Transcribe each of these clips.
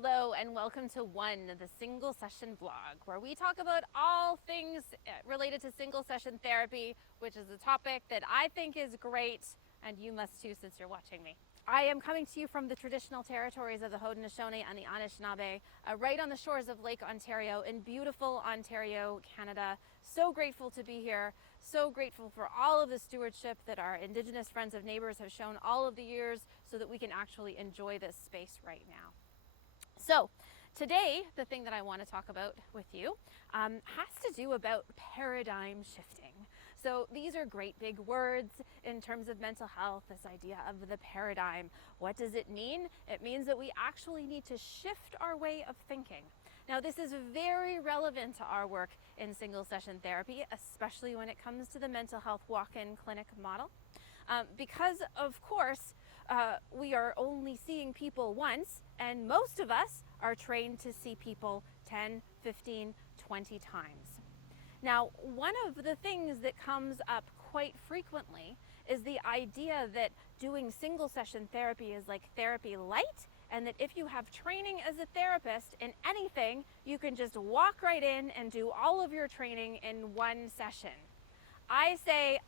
Hello and welcome to the single session vlog, where we talk about all things related to single session therapy, which is a topic that I think is great, and you must too since you're watching me. I am coming to you from the traditional territories of the Haudenosaunee and the Anishinaabe, right on the shores of Lake Ontario in beautiful Ontario, Canada. So grateful to be here. So grateful for all of the stewardship that our Indigenous friends of neighbors have shown all of the years so that we can actually enjoy this space right now. So today, the thing that I want to talk about with you has to do about paradigm shifting. So these are great big words in terms of mental health, this idea of the paradigm. What does it mean? It means that we actually need to shift our way of thinking. Now, this is very relevant to our work in single session therapy, especially when it comes to the mental health walk-in clinic model. Because, of course, we are only seeing people once, and most of us are trained to see people 10, 15, 20 times. Now, one of the things that comes up quite frequently is the idea that doing single session therapy is like therapy light, and that if you have training as a therapist in anything, you can just walk right in and do all of your training in one session. I say,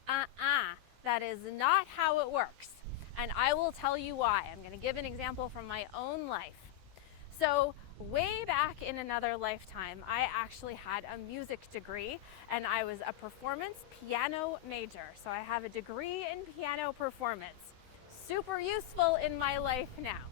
that is not how it works. And I will tell you why. I'm going to give an example from my own life. So way back in another lifetime, I actually had a music degree and I was a performance piano major. So I have a degree in piano performance. Super useful in my life now.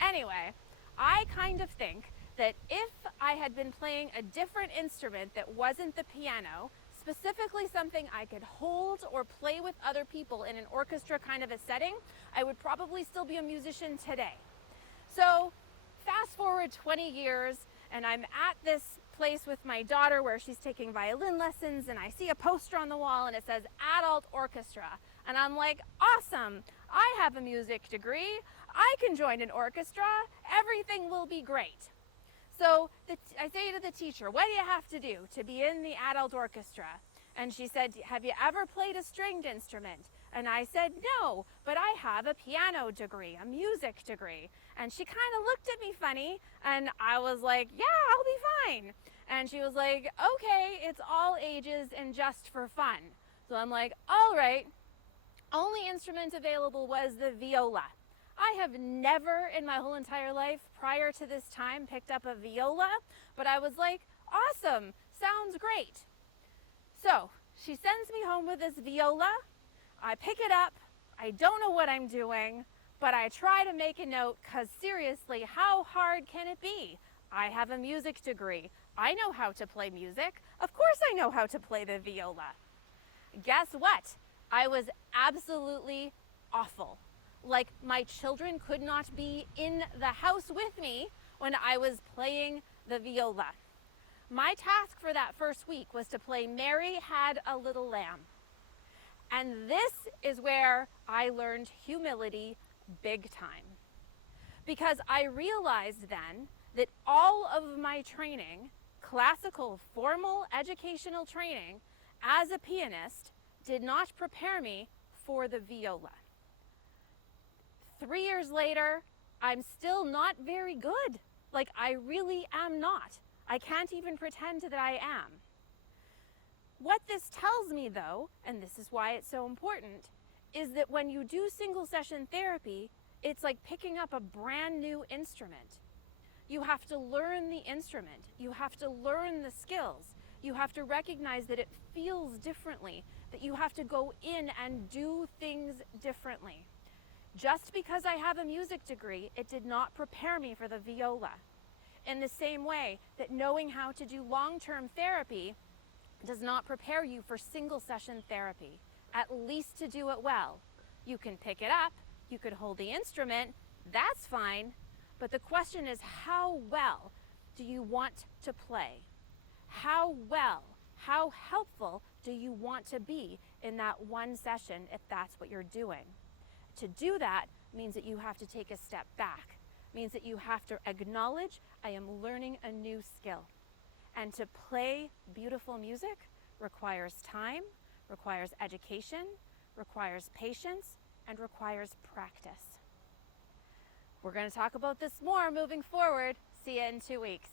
Anyway, I kind of think that if I had been playing a different instrument that wasn't the piano, specifically something I could hold or play with other people in an orchestra kind of a setting, I would probably still be a musician today. So fast forward 20 years and I'm at this place with my daughter where she's taking violin lessons, and I see a poster on the wall and it says adult orchestra. And I'm like, awesome, I have a music degree, I can join an orchestra, everything will be great. So I say to the teacher, what do you have to do to be in the adult orchestra? And she said, have you ever played a stringed instrument? And I said, no, but I have a piano degree, a music degree. And she kind of looked at me funny, and I was like, yeah, I'll be fine. And she was like, okay, it's all ages and just for fun. So I'm like, all right. Only instrument available was the viola. I have never in my whole entire life prior to this time picked up a viola, but I was like, awesome, sounds great. So she sends me home with this viola. I pick it up. I don't know what I'm doing, but I try to make a note because seriously, how hard can it be? I have a music degree. I know how to play music. Of course I know how to play the viola. Guess what? I was absolutely awful. Like, my children could not be in the house with me when I was playing the viola. My task for that first week was to play Mary Had a Little Lamb. And this is where I learned humility big time. Because I realized then that all of my training, classical, formal educational training as a pianist, did not prepare me for the viola. 3 years later, I'm still not very good. Like, I really am not. I can't even pretend that I am. What this tells me, though, and this is why it's so important, is that when you do single session therapy, it's like picking up a brand new instrument. You have to learn the instrument. You have to learn the skills. You have to recognize that it feels differently, that you have to go in and do things differently. Just because I have a music degree, it did not prepare me for the viola. In the same way that knowing how to do long-term therapy does not prepare you for single session therapy, at least to do it well. You can pick it up, you could hold the instrument, that's fine, but the question is, how well do you want to play? How well, how helpful do you want to be in that one session if that's what you're doing? To do that means that you have to take a step back, means that you have to acknowledge, I am learning a new skill. And to play beautiful music requires time, requires education, requires patience, and requires practice. We're going to talk about this more moving forward. See you in 2 weeks.